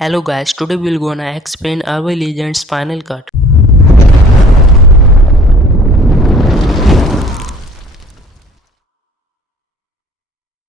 Hello guys, today we're gonna explain Marvel Legends Final Cut.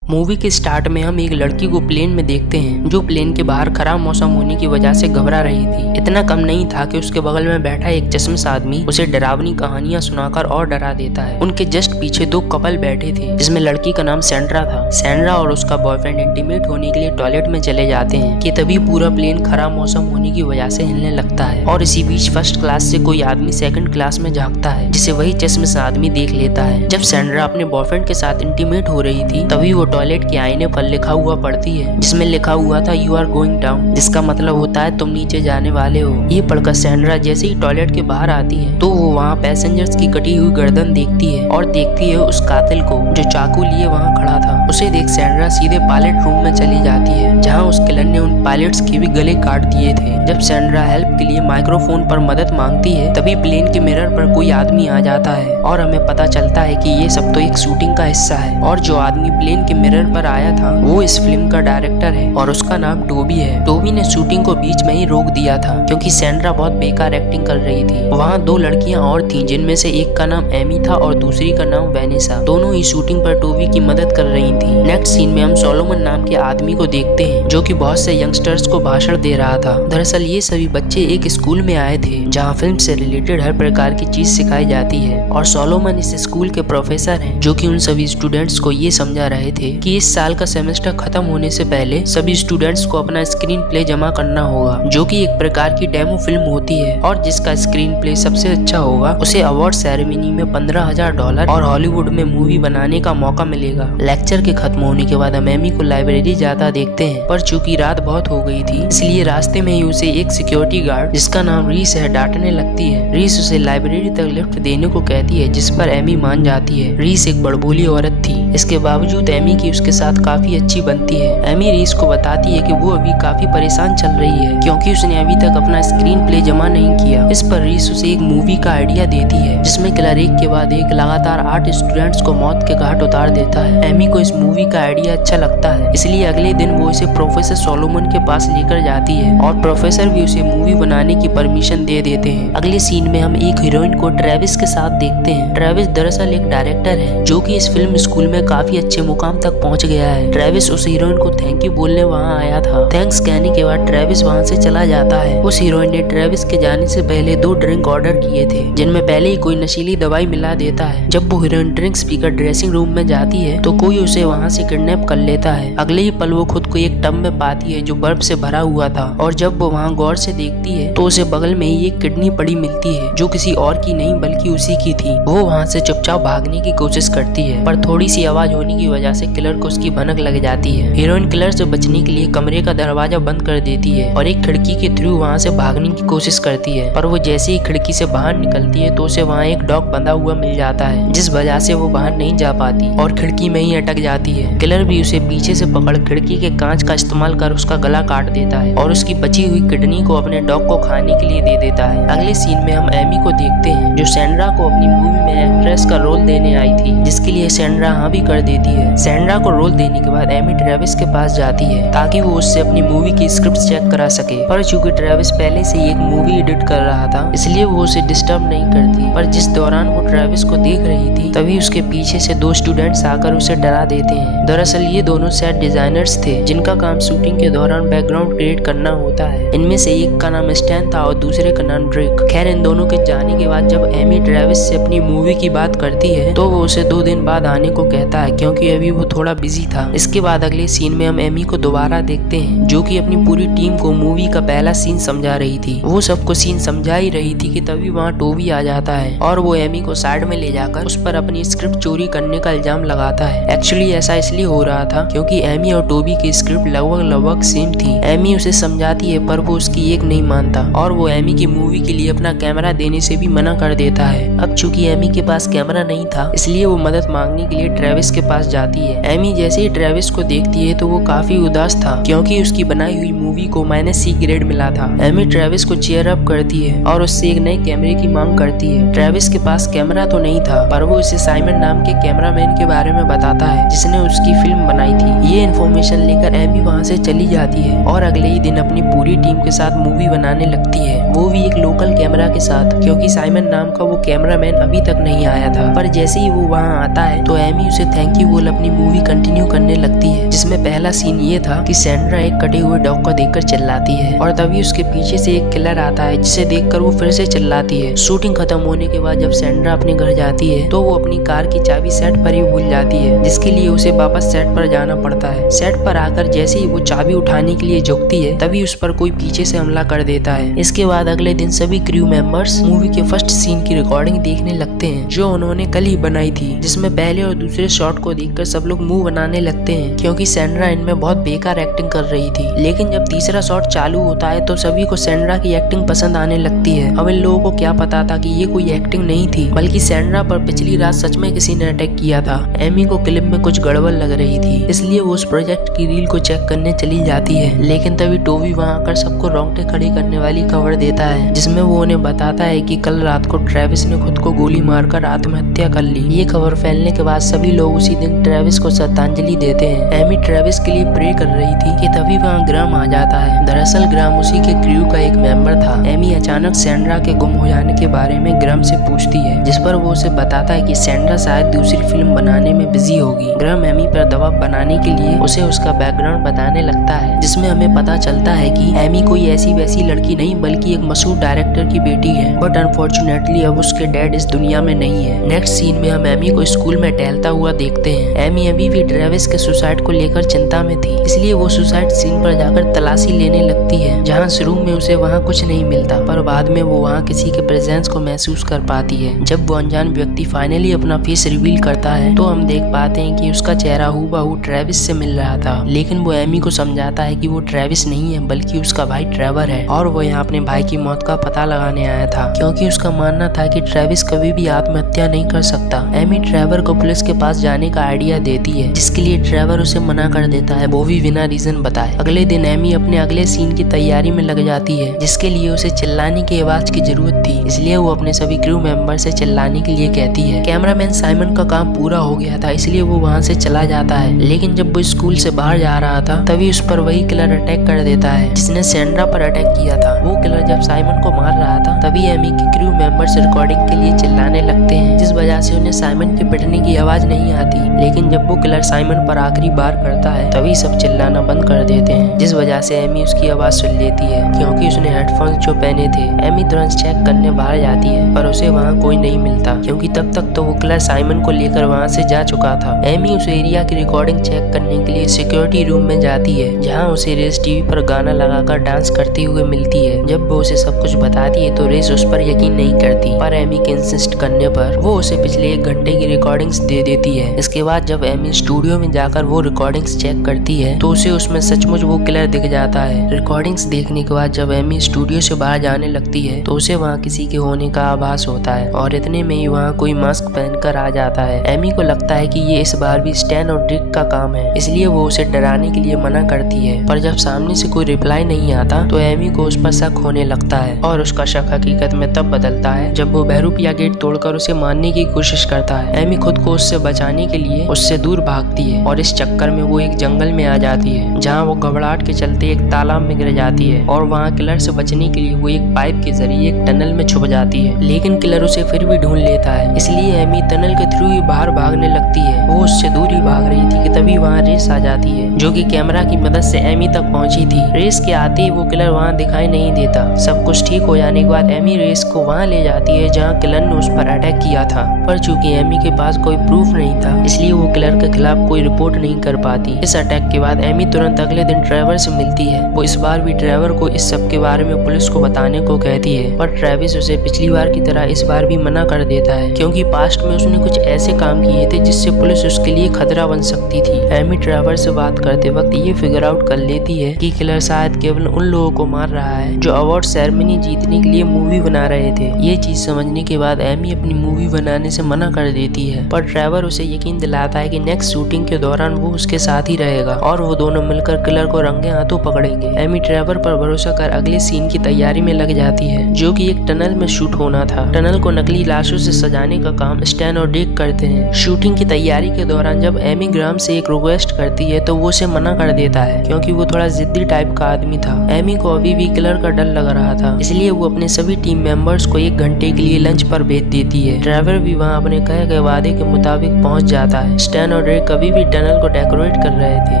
Movie के start में हम एक लड़की को प्लेन में देखते हैं जो प्लेन के बाहर खराब मौसम होने की वजह से घबरा रही थी। इतना कम नहीं था कि उसके बगल में बैठा एक चश्मश आदमी उसे डरावनी कहानियां सुनाकर और डरा देता है। उनके जस्ट पीछे दो कपल बैठे थे जिसमें लड़की का नाम सैंड्रा था। सैंड्रा और उसका बॉयफ्रेंड इंटीमेट होने के लिए टॉयलेट में चले जाते हैं कि तभी पूरा प्लेन खराब मौसम होने की वजह से हिलने लगता है और इसी बीच फर्स्ट क्लास से कोई आदमी सेकंड क्लास में झांकता है जिसे वही चश्मश आदमी देख लेता है। जब सैंड्रा अपने बॉयफ्रेंड के साथ इंटीमेट हो रही थी तभी वो टॉयलेट के आईने पर लिखा हुआ पढ़ती है जिसमें लिखा हुआ था यू आर गोइंग डाउन, जिसका मतलब होता है तुम नीचे जाने वाले हो। ये पढ़कर सैंड्रा जैसे ही टॉयलेट के बाहर आती है तो वो वहाँ पैसेंजर्स की कटी हुई गर्दन देखती है और देखती है उस कातिल को जो चाकू लिए वहाँ खड़ा था। उसे देख सैंड्रा सीधे पायलट रूम में चली जाती है जहाँ उस किलर ने उन पायलट्स के भी गले काट दिए थे। जब सैंड्रा हेल्प के लिए माइक्रोफोन पर मदद मांगती है तभी प्लेन के मिरर पर कोई आदमी आ जाता है और हमें पता चलता है कि ये सब तो एक शूटिंग का हिस्सा है और जो आदमी प्लेन के मिरर पर आया था वो इस फिल्म का डायरेक्टर है और उसका नाम टोबी है। टोबी ने शूटिंग को बीच में ही रोक दिया था क्योंकि सैंड्रा बहुत बेकार एक्टिंग कर रही थी। वहाँ दो लड़कियां और थीं जिनमें से एक का नाम एमी था और दूसरी का नाम वेनेसा। दोनों ही शूटिंग पर टोबी की मदद कर रही थी। नेक्स्ट सीन में हम सोलोमन नाम के आदमी को देखते हैं जो कि बहुत से यंगस्टर्स को भाषण दे रहा था। दरअसल ये सभी बच्चे एक स्कूल में आए थे जहाँ फिल्म से रिलेटेड हर प्रकार की चीज सिखाई जाती है और सोलोमन इस स्कूल के प्रोफेसर हैं जो कि उन सभी स्टूडेंट्स को ये समझा रहे थे कि इस साल का सेमेस्टर खत्म होने से पहले सभी स्टूडेंट्स को अपना स्क्रीन प्ले जमा करना होगा जो कि एक प्रकार की डेमो फिल्म होती है और जिसका स्क्रीन प्ले सबसे अच्छा होगा उसे अवार्ड सेरेमनी में $15,000 और हॉलीवुड में मूवी बनाने का मौका मिलेगा। लेक्चर के खत्म होने के बाद हम एमी को लाइब्रेरी जाता देखते हैं पर चूंकि रात बहुत हो गई थी इसलिए रास्ते में ही उसे एक सिक्योरिटी गार्ड जिसका नाम रीस है डांटने लगती है। रीस उसे लाइब्रेरी तक लिफ्ट देने को कहती है जिस पर एमी मान जाती है। रीस एक बड़बोली औरत थी, इसके बावजूद एमी की उसके साथ काफी अच्छी बनती है। एमी रीस को बताती है कि वो अभी काफी परेशान चल रही है क्योंकि उसने अभी तक अपना स्क्रीन प्ले जमा नहीं किया। इस पर रीस उसे एक मूवी का आइडिया देती है जिसमें किलर एक के बाद एक लगातार 8 स्टूडेंट्स को मौत के घाट उतार देता है। एमी को इस मूवी का आइडिया अच्छा लगता है इसलिए अगले दिन वो इसे प्रोफेसर सोलोमन के पास लेकर जाती है और प्रोफेसर भी उसे मूवी बनाने की परमिशन दे देते हैं। अगले सीन में हम एक हीरोइन को ट्रेविस के साथ देखते हैं। ट्रेविस दरअसल एक डायरेक्टर है जो कि इस फिल्म स्कूल में काफी अच्छे मुकाम तक पहुंच गया है। ट्रेविस उस हीरोइन को थैंक यू बोलने वहाँ आया था। थैंक्स कहने के बाद ट्रेविस वहाँ से चला जाता है। उस हीरोइन ने ट्रेविस के जाने से पहले 2 ड्रिंक ऑर्डर किए थे जिनमें पहले ही कोई नशीली दवाई मिला देता है। जब वो हीरोइन ड्रिंक्स पीकर ड्रेसिंग रूम में जाती है तो कोई उसे वहाँ से किडनैप कर लेता है। अगले ही पल वो खुद को एक टब में पाती है जो बर्फ से भरा हुआ था और जब वो वहाँ गौर से देखती है तो उसे बगल में ही एक किडनी पड़ी मिलती है जो किसी और की नहीं बल्कि उसी की थी। वो वहाँ से चुपचाप भागने की कोशिश करती है पर थोड़ी सी आवाज होने की वजह से किलर को उसकी भनक लग जाती है। हीरोइन किलर से बचने के लिए कमरे का दरवाजा बंद कर देती है और एक खिड़की के थ्रू वहाँ से भागने की कोशिश करती है पर वो जैसे ही खिड़की से बाहर निकलती है तो उसे वहाँ एक डॉग बंधा हुआ मिल जाता है जिस वजह से वो बाहर नहीं जा पाती और खिड़की में ही अटक जाती है। किलर भी उसे पीछे से पकड़ खिड़की के कांच का इस्तेमाल कर उसका गला काट देता है और उसकी बची हुई किडनी को अपने डॉग को खाने के लिए दे देता है। अगले सीन में हम एमी को देखते हैं जो सैंड्रा को अपनी मूवी में एक्ट्रेस का रोल देने आई थी जिसके लिए सैंड्रा हाँ भी कर देती है। सैंड्रा को रोल देने के बाद एमी ट्रेविस के पास जाती है ताकि वो उससे अपनी मूवी की स्क्रिप्ट चेक करा सके पर चूंकि ट्रेविस पहले से एक मूवी एडिट कर रहा था इसलिए वो उसे डिस्टर्ब नहीं करती। पर जिस दौरान वो ट्रेविस को देख रही थी तभी उसके पीछे से 2 स्टूडेंट्स आकर उसे डरा देते हैं। दरअसल ये दोनों सेट डिजाइनर्स थे जिनका काम शूटिंग के दौरान बैकग्राउंड क्रिएट करना होता है। इनमें से एक का नाम स्टैन था और दूसरे का नाम ड्रेक। खैर इन दोनों के जाने के बाद जब एमी ट्रेविस से अपनी मूवी की बात करती है तो वो उसे 2 दिन बाद आने को कहता है क्योंकि अभी वो थोड़ा बिजी था। इसके बाद अगले सीन में हम एमी को दोबारा देखते हैं जो कि अपनी पूरी टीम को मूवी का पहला सीन समझा रही थी। वो सबको सीन समझा ही रही थी कि तभी वहाँ टोबी आ जाता है और वो एमी को साइड में ले जाकर उस पर अपनी स्क्रिप्ट चोरी करने का इल्जाम लगाता है। एक्चुअली ऐसा इसलिए हो रहा था क्योंकि एमी और टोबी की स्क्रिप्ट लगभग सेम थी। एमी उसे समझाती है पर वो उसकी एक नहीं मानता और वो एमी की मूवी के लिए अपना कैमरा देने से भी मना कर देता है। अब चूंकि एमी के पास कैमरा नहीं था इसलिए वो मदद मांगने के लिए ट्रेविस के पास जाती है। एमी जैसे ही ट्रेविस को देखती है तो वो काफी उदास था क्योंकि उसकी बनाई हुई मूवी को -C ग्रेड मिला था। एमी ट्रेविस को चीयर अप करती है और उससे एक नए कैमरे की मांग करती है। ट्रेविस के पास कैमरा तो नहीं था पर वो उसे साइमन नाम के कैमरामैन के बारे में बताता है जिसने उसकी फिल्म बनाई थी। ये इन्फॉर्मेशन लेकर एमी वहाँ से चली जाती है और अगले ही दिन अपनी पूरी टीम के साथ मूवी बनाने लगती है, वो भी एक लोकल कैमरा के साथ, क्योंकि साइमन नाम का वो कैमरामैन अभी तक नहीं आया था। पर जैसे ही वो वहाँ आता है तो एमी उसे थैंक यू बोल अपनी मूवी कंटिन्यू करने लगती है, जिसमें पहला सीन ये था कि सैंड्रा एक कटे हुए डॉग को देखकर चिल्लाती है और तभी उसके पीछे से एक किलर आता है जिसे देखकर वो फिर से चिल्लाती है। शूटिंग खत्म होने के बाद जब सैंड्रा अपने घर जाती है तो वो अपनी कार की चाबी सेट पर ही भूल जाती है, जिसके लिए उसे वापस सेट पर जाना पड़ता है। सेट पर आकर जैसे ही वो चाबी उठाने के लिए झुकती है तभी उस पर कोई पीछे से हमला कर देता है। इसके बाद अगले दिन सभी क्रू मेंबर्स मूवी के फर्स्ट सीन की रिकॉर्डिंग देखने लगते हैं जो उन्होंने कल ही बनाई थी, जिसमें पहले और दूसरे शॉट को देखकर सब लोग मुंह बनाने लगते हैं क्योंकि सैंड्रा इनमें बहुत बेकार एक्टिंग कर रही थी। लेकिन जब तीसरा शॉट चालू होता है तो सभी को सैंड्रा की एक्टिंग पसंद आने लगती है। अब इन लोगों को क्या पता था कि ये कोई एक्टिंग नहीं थी बल्कि सैंड्रा पर पिछली रात सच में किसी ने अटैक किया था। एमी को क्लिप में कुछ गड़बड़ लग रही थी इसलिए वो उस प्रोजेक्ट की रील को चेक करने चली जाती है, लेकिन तभी टोबी वहाँ आकर सबको रोंगटे खड़ी करने वाली खबर देता है जिसमें वो उन्हें बताता है कि कल रात को ट्रेविस ने खुद को गोली मारकर आत्महत्या कर ली। ये खबर फैलने के बाद सभी लोग उसी दिन ट्रेविस को श्रद्धांजलि देते हैं। एमी ट्रेविस के लिए प्रे कर रही थी कि तभी वहाँ ग्राम आ जाता है। दरअसल ग्राम उसी के क्रू का एक मेंबर था। एमी अचानक सैंड्रा के गुम हो जाने के बारे में ग्राम से पूछती है, जिस पर वो उसे बताता है कि सैंड्रा शायद दूसरी फिल्म बनाने में बिजी होगी। ग्राम एमी पर दबाव बनाने के लिए उसे उसका बैकग्राउंड बताने लगता है, जिसमें हमें पता चलता है कि एमी कोई ऐसी वैसी लड़की नहीं बल्कि एक मशहूर डायरेक्टर की बेटी है, बट अनफॉर्चुनेटली अब उसके डैड इस दुनिया में नहीं है। नेक्स्ट सीन में हम एमी को स्कूल में टहलता हुआ देखते हैं। एमी अभी भी ट्रेविस के सुसाइड को लेकर चिंता में थी, इसलिए वो सुसाइड सीन पर जाकर तलाशी लेने लगती है, जहाँ शुरू में उसे वहाँ कुछ नहीं मिलता पर बाद में वो वहाँ किसी के प्रेजेंस को महसूस कर पाती है। जब वो अनजान व्यक्ति फाइनली अपना फेस रिवील करता है तो हम देख पाते हैं कि उसका चेहरा हूबहू ट्रेविस से मिल रहा था, लेकिन वो एमी को समझाता है कि वो ट्रेविस नहीं है बल्कि उसका भाई ट्रेवर है और वो यहाँ अपने भाई की मौत का पता लगाने आया था, क्योंकि उसका मानना था कि ट्रेविस कभी भी आत्महत्या नहीं कर सकता। एमी ट्रेवर को पुलिस के पास जाने का आइडिया देती है, जिसके लिए ट्रेवर उसे मना कर देता है, वो भी बिना रीजन बताए। अगले दिन एमी अपने अगले सीन की तैयारी में लग जाती है, जिसके लिए उसे चिल्लाने की आवाज की जरूरत थी, इसलिए वो अपने सभी क्रू मेंबर से चिल्लाने के लिए कहती है। कैमरामैन साइमन का काम पूरा हो गया था इसलिए वो वहाँ से चला जाता है, लेकिन जब वो स्कूल से बाहर जा रहा था तभी उस पर वही किलर अटैक कर देता है जिसने सैंड्रा पर अटैक किया था। वो किलर जब साइमन को मार रहा था तभी एमी के क्रू मेंबर्स रिकॉर्डिंग के लिए चिल्लाने लगते हैं, जिस वजह से उन्हें साइमन के पिटने की आवाज नहीं आती। लेकिन जब वो किलर साइमन पर आखिरी बार करता है तभी सब चिल्लाना बंद कर देते हैं, जिस वजह से एमी उसकी आवाज सुन लेती है क्योंकि उसने हेडफोन्स जो पहने थे। एमी तुरंत चेक करने बाहर जाती है पर उसे वहाँ कोई नहीं मिलता क्योंकि तब तक तो वो किलर साइमन को लेकर वहाँ से जा चुका था। एमी उस एरिया की रिकॉर्डिंग चेक करने के लिए सिक्योरिटी रूम में जाती है, जहाँ उसे रेस टीवी पर गाना लगाकर डांस करती हुए मिलती है। जब वो उसे सब कुछ बताती है तो रेस उस पर यकीन नहीं करती, पर एमी के इंसिस्ट करने पर वो उसे पिछले 1 घंटे की रिकॉर्डिंग्स दे देती है। इसके बाद जब एमी स्टूडियो में जाकर वो रिकॉर्डिंग्स चेक करती है तो उसे उसमें सचमुच वो किलर दिख जाता है। रिकॉर्डिंग्स देखने के बाद जब एमी स्टूडियो से बाहर जाने लगती है तो उसे वहाँ किसी के होने का आभास होता है और इतने में ही वहाँ कोई मास्क पहनकर आ जाता है। एमी को लगता है कि ये इस बार भी स्टैन और ड्रिक का काम है, इसलिए वो उसे डराने के लिए मना करती है, पर जब सामने से कोई रिप्लाई नहीं आता तो एमी को उस पर शक होने लगता है और उसका शक हकीकत में तब बदलता है जब वो बहरूपिया गेट तोड़कर उसे मारने की कोशिश करता है। एमी खुद को उससे बचाने के लिए उससे दूर भागती है और इस चक्कर में वो एक जंगल में आ जाती है, जहाँ वो घबराहट के चलते एक तालाब में गिर जाती है और वहाँ किलर से बचने के लिए वो एक पाइप के जरिए एक टनल में छुप जाती है, लेकिन किलर उसे फिर भी ढूंढ लेता है, इसलिए एमी टनल के थ्रू ही बाहर भागने लगती है। वो उससे दूर ही भाग रही थी कि तभी वहाँ रेस आ जाती है जो कि कैमरा की मदद से एमी तक पहुंची थी। रेस के आते ही वो किलर वहाँ दिखाई नहीं देता। सब कुछ ठीक हो जाने के बाद एमी रेस को वहाँ ले जाती है जहाँ किलर ने उस पर अटैक किया था, पर चूंकि एमी के पास कोई प्रूफ नहीं था इसलिए वो किलर के खिलाफ कोई रिपोर्ट नहीं कर पाती। इस अटैक के बाद एमी तुरंत अगले दिन ट्रेवर से मिलती है। वो इस बार भी ट्रेवर को इस सब के बारे में पुलिस को बताने को कहती है, पर ट्रेविस उसे पिछली बार की तरह इस बार भी मना कर देता है क्योंकि पास्ट में उसने कुछ ऐसे काम किए थे जिससे पुलिस उसके लिए खतरा बन सकती थी। एमी ट्रेवर से बात करते वक्त ये फिगर आउट कर लेती है कि किलर शायद केवल उन लोगों को मार रहा है जो अवार्ड सेरेमनी जीतने के लिए मूवी बना रहे थे। ये चीज समझने के बाद एमी अपनी मूवी बनाने से मना कर देती है, पर ट्रेवर उसे उसे यकीन दिलाता है कि नेक्स्ट शूटिंग के दौरान वो उसके साथ ही रहेगा और वो दोनों मिलकर किलर को रंगे हाथों पकड़ेंगे। एमी ट्रेवर पर भरोसा कर अगले सीन की तैयारी में लग जाती है, जो कि एक टनल में शूट होना था। टनल को नकली लाशों से सजाने का काम स्टैन और डिक करते हैं। शूटिंग की तैयारी के दौरान जब एमी ग्राम से एक रिक्वेस्ट करती है तो वो उसे मना कर देता है, क्योंकि वो थोड़ा जिद्दी टाइप का आदमी था। एमी को अभी भी किलर का डर लग रहा था, इसलिए वो अपने सभी टीम मेंबर्स को 1 घंटे के लिए लंच पर भेज देती है। ट्रेवर भी वहाँ अपने कहे गए वादे के मुताबिक पहुँच जाता है। स्टैन और डिक अभी भी टनल को डेकोरेट कर रहे थे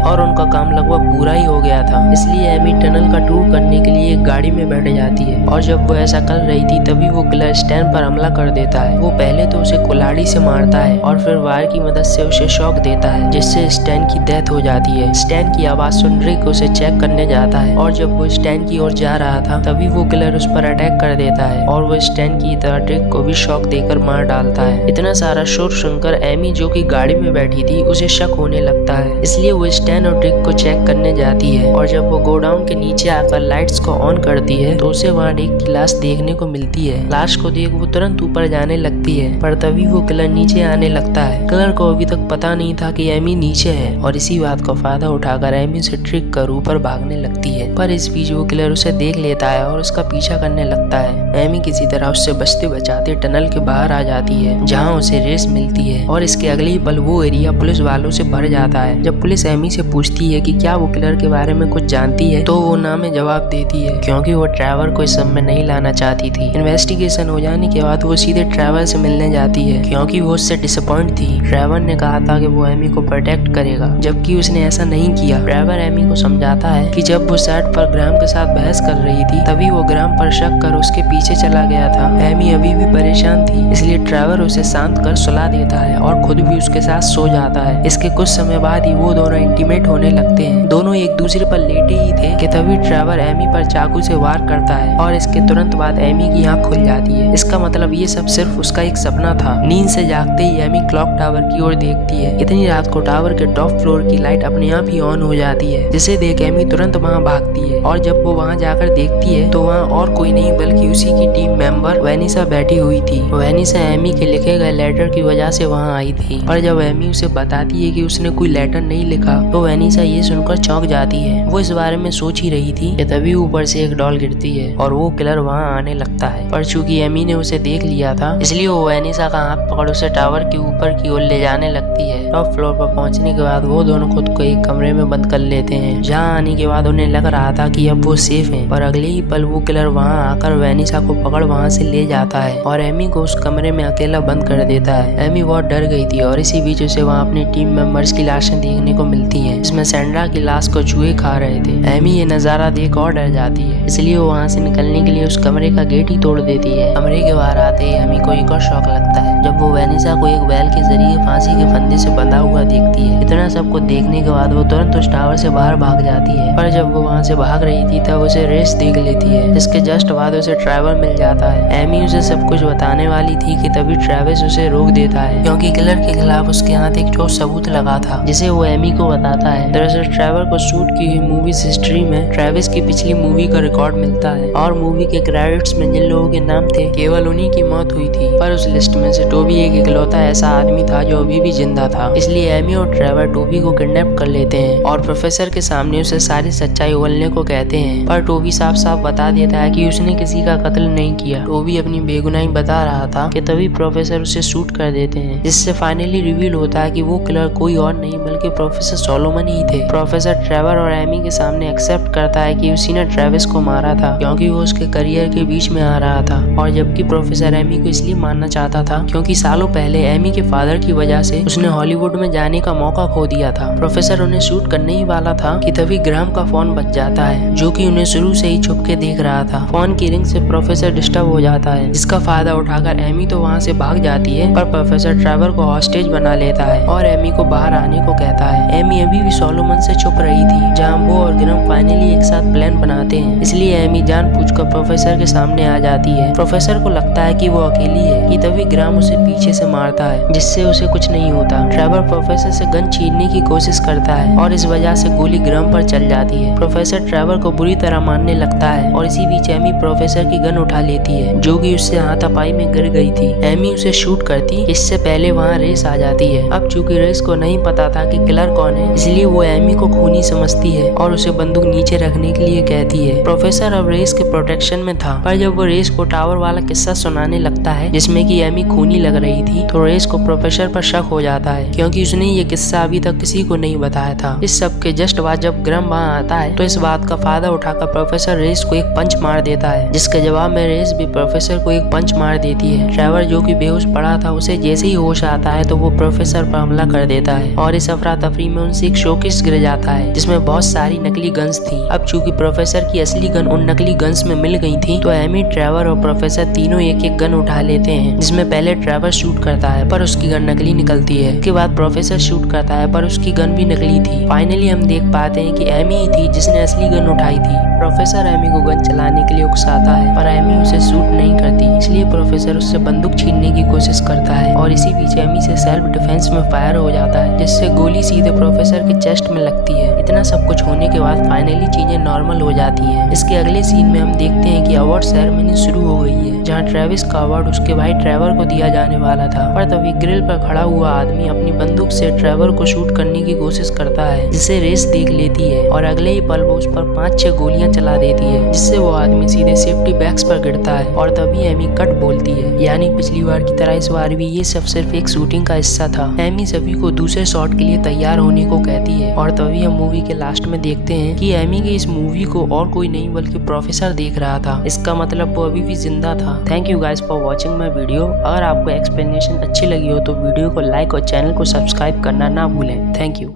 और उनका काम लगभग पूरा ही हो गया था, इसलिए एमी टनल का टूर करने के लिए एक गाड़ी में बैठ जाती है। और जब वो ऐसा कर रही थी तभी वो किलर स्टैन पर हमला कर देता है। वो पहले तो उसे कुल्हाड़ी से मारता है और फिर वायर की मदद से उसे शॉक देता है, जिससे स्टैन की डेथ हो जाती है। स्टैन की आवाज सुन रिक उसे चेक करने जाता है और जब वो स्टैन की ओर जा रहा था तभी वो किलर उस पर अटैक कर देता है और वो स्टैन की तरह रिक को भी शॉक देकर मार डालता है। इतना सारा शोर सुनकर एमी, जो कि गाड़ी में बैठी थी, उसे शक होने लगता है, इसलिए वो स्टैन और रिक को चेक करने जाती है। और जब वो गोडाउन के नीचे आकर लाइट्स को ऑन करती है तो उसे वहाँ रिक की लाश देखने को मिलती है। लाश को देख वो तुरंत ऊपर जाने लगती है, पर तभी वो किलर नीचे आने लगता है। किलर को अभी तक पता नहीं था कि एमी नीचे है और इसी बात का फायदा उठाकर एमी से ट्रिक कर ऊपर भागने लगती है। पर इस बीच वो किलर उसे देख लेता है और उसका पीछा करने लगता है। एमी किसी तरह उससे बचते बचाते टनल के बाहर आ जाती है, जहाँ उसे रेस मिलती है और इसके अगले ही पल वो एरिया पुलिस वालों से भर जाता है। जब पुलिस एमी से पूछती है कि क्या वो किलर के बारे में कुछ जानती है तो वो ना में जवाब देती है, क्योंकि वो ट्रेवर को इस सब में नहीं लाना चाहती थी। इन्वेस्टिगेशन हो जाने के बाद वो सीधे ट्रेवर से मिलने जाती है, क्योंकि वो उससे डिसअपॉइंट थी। ट्रेवर ने कहा था कि वो एमी को प्रोटेक्ट करेगा, जबकि उसने ऐसा नहीं किया। ट्रेवर एमी को समझाता है कि जब वो सेट पर ग्राम के साथ बहस कर रही थी तभी वो ग्राम पर शक कर उसके पीछे चला गया था। एमी अभी भी परेशान थी, इसलिए ट्रेवर उसे शांत कर सुला देता है और खुद भी उसके साथ सो जाता है। इसके कुछ समय बाद ही वो दोनों इंटीमेट होने लगते हैं। दोनों एक दूसरे पर लेटे ही थे कि तभी ट्रेवर एमी पर चाकू से वार करता है और इसके तुरंत बाद एमी की आंख खुल जाती है। इसका मतलब ये सब सिर्फ उसका एक सपना था। नींद से जागते ही एमी क्लॉक टावर की ओर देखती है। इतनी रात को टावर के टॉप फ्लोर की लाइट अपने आप ही ऑन हो जाती है, जिसे देख एमी तुरंत वहाँ भागती है और जब वो वहाँ जाकर देखती है तो वहाँ और कोई नहीं बल्कि उसी की टीम मेंबर वेनिसा बैठी हुई थी। वेनिसा एमी के लिखे गए लेटर की वजह से वहाँ आई थी, पर जब एमी उसे बताती है कि उसने कोई लेटर नहीं लिखा तो वेनिसा ये सुनकर चौंक जाती है। वो इस बारे में सोच ही रही थी कि तभी ऊपर से एक डॉल गिरती है और वो किलर वहाँ आने लगता है। पर चूंकि एमी ने उसे देख लिया था इसलिए वो वेनिसा का हाथ पकड़ उसे टावर के ऊपर की ओर ले जाने लगती है। टॉप फ्लोर पर पहुंचने के बाद वो दोनों खुद को एक कमरे में बंद कर लेते हैं, जहाँ आने के बाद उन्हें लग रहा था कि अब वो सेफ हैं। पर अगले ही पल वो किलर वहाँ आकर वेनिसा को पकड़ वहाँ से ले जाता है और एमी को उस कमरे में अकेला बंद कर देता है। एमी बहुत डर गई थी और इसी बीच उसे वहाँ अपनी टीम मेंबर्स की लाशें देखने को मिलती हैं, जिसमें सैंड्रा की लाश को चूहे खा रहे थे। एमी ये नजारा देख और डर जाती है, इसलिए वो वहाँ से निकलने के लिए उस कमरे का गेट ही तोड़ देती है। कमरे के बाहर आते ही एमी को एक और शौक लगता है जब वो वेनिसा को एक बैल के जरिए फांसी के फंदे से बंधा हुआ देखती है। इतना सब कुछ देखने के बाद वो तुरंत उस टावर से बाहर भाग जाती है, पर जब वो वहाँ से भाग रही थी तब उसे रेस देख लेती है, जिसके जस्ट बाद उसे ट्रेवर मिल जाता है। एमी उसे सब कुछ बताने वाली थी कि तभी ट्रेविस उसे रोक देता है, क्योंकि किलर के खिलाफ उसके हाथ एक ठोस सबूत लगा था, जिसे वो एमी को बताता है। दरअसल ट्रेवर को शूट की हुई मूवीज हिस्ट्री में ट्रेविस की पिछली मूवी का रिकॉर्ड मिलता है और मूवी के क्रेडिट्स में जिन लोगों के नाम थे केवल उन्हीं की मौत हुई थी, पर उस लिस्ट में से टोबी एक इकलौता ऐसा आदमी था जो अभी भी जिंदा था। इसलिए एमी और ट्रेवर टोबी को किडनैप कर लेते हैं और प्रोफेसर के सामने उसे सारी सच्चाई उगलने को कहते हैं, पर टोबी साफ साफ बता देता है कि उसने किसी का कत्ल नहीं किया। टोबी अपनी बेगुनाही बता रहा था कि तभी प्रोफेसर उसे शूट कर देते हैं, जिससे फाइनली रिवील होता है कि वो किलर कोई और नहीं बल्कि प्रोफेसर सोलोमन ही थे। प्रोफेसर ट्रेवर और एमी के सामने एक्सेप्ट करता है कि उसी ने ट्रेविस को मारा था, क्योंकि वो उसके करियर के बीच में आ रहा था, और जबकि प्रोफेसर एमी को इसलिए मारना चाहता था क्योंकि सालों पहले एमी के फादर की वजह से उसने हॉलीवुड में जाने का मौका खो दिया था। प्रोफेसर उन्हें शूट करने ही वाला था कि तभी ग्राम का फोन बज जाता है, जो कि उन्हें शुरू से ही छुप के देख रहा था। फोन की रिंग से प्रोफेसर डिस्टर्ब हो जाता है, जिसका फायदा उठाकर एमी तो वहाँ से भाग जाती है, पर प्रोफेसर ट्रेवर को हॉस्टेज बना लेता है और एमी को बाहर आने को कहता है। एमी अभी भी सोलोमन से छुप रही थी, जहाँ वो और ग्राम फाइनली एक साथ प्लान बनाते हैं, इसलिए एमी जानबूझकर प्रोफेसर के सामने आ जाती है। प्रोफेसर को लगता है कि वो अकेली है कि तभी ग्राम उसे पीछे से मारता है, जिससे उसे कुछ नहीं होता। ट्रेवर प्रोफेसर से गन छीनने की कोशिश करता है और इस वजह से गोली ग्राम पर चल जाती है। प्रोफेसर ट्रेवर को बुरी तरह मारने लगता है और इसी बीच एमी प्रोफेसर की गन उठा लेती है, जो कि उससे हाथापाई में गिर गई थी। एमी उसे शूट करती, इससे पहले वहाँ रेस आ जाती है। अब चूंकि रेस को नहीं पता था कि किलर कौन है, इसलिए वो एमी को खूनी समझती है और उसे बंदूक नीचे रखने के लिए कहती है। प्रोफेसर अब रेस के प्रोटेक्शन में था, पर जब वो रेस को टावर वाला किस्सा सुनाने लगता है जिसमें कि एमी खूनी लग रही थी, तो रेस को प्रोफेसर पर शक हो जाता है, क्योंकि उसने ये किस्सा अभी तक किसी को नहीं बताया था। इस सब के जस्ट बाद जब ग्रम वहाँ आता है, तो इस बात का फायदा उठाकर प्रोफेसर रेस को एक पंच मार देता है, जिसके जवाब में रेस भी प्रोफेसर को एक पंच मार देती है। ट्रेवर जो कि बेहोश पड़ा था, उसे जैसे ही होश आता है तो वो प्रोफेसर पर हमला कर देता है और इस अफरा तफरी में उनसे एक शोकेस गिर जाता है, जिसमें बहुत सारी नकली गन्स थी। अब चूंकि प्रोफेसर की असली गन उन नकली गन्स में मिल गई थी, तो एमी, ट्रेवर और प्रोफेसर तीनों एक एक गन उठा लेते हैं, जिसमें पहले ट्रेवर शूट करता है पर उसकी गन नकली निकलती है। उसके बाद प्रोफेसर शूट करता है पर उसकी गन भी नकली थी। फाइनली हम देख पाते हैं कि एमी ही थी जिसने असली गन उठाई थी। प्रोफेसर एमी को गन चलाने के लिए उकसाता है, पर एमी उसे शूट नहीं करती, इसलिए प्रोफेसर उससे बंदूक छीनने की कोशिश करता है और इसी बीच एमी से सेल्फ डिफेंस में फायर हो जाता है, जिससे गोली सीधे प्रोफेसर के चेस्ट में लगती है। इतना सब कुछ होने के बाद फाइनली चीजें नॉर्मल हो जाती हैं। इसके अगले सीन में हम देखते हैं कि अवार्ड सेरेमनी शुरू हो गई है, जहाँ ट्रेविस का अवार्ड उसके भाई ट्रेवर को दिया जाने वाला था, पर तभी ग्रिल पर खड़ा हुआ आदमी अपनी बंदूक से ट्रेवर को शूट करने की कोशिश करता है, जिसे रेस देख लेती है और अगले ही पल वो उस पर 5-6 गोलियां चला देती है, जिससे वो आदमी सीधे सेफ्टी बैग्स पर गिरता है और तभी एमी कट बोलती है। यानी पिछली बार की तरह इस बार भी ये सब सिर्फ एक शूटिंग का हिस्सा था। एमी सभी को दूसरे शॉट के लिए तैयार होने को कहती है और तभी हम मूवी के लास्ट में देखते हैं कि एमी की इस मूवी को और कोई नहीं बल्कि प्रोफेसर देख रहा था। इसका मतलब वो अभी भी जिंदा था। Thank you guys for watching my video. अगर आपको एक्सप्लेनेशन अच्छी लगी हो तो वीडियो को लाइक और चैनल को सब्सक्राइब करना ना भूलें। Thank you.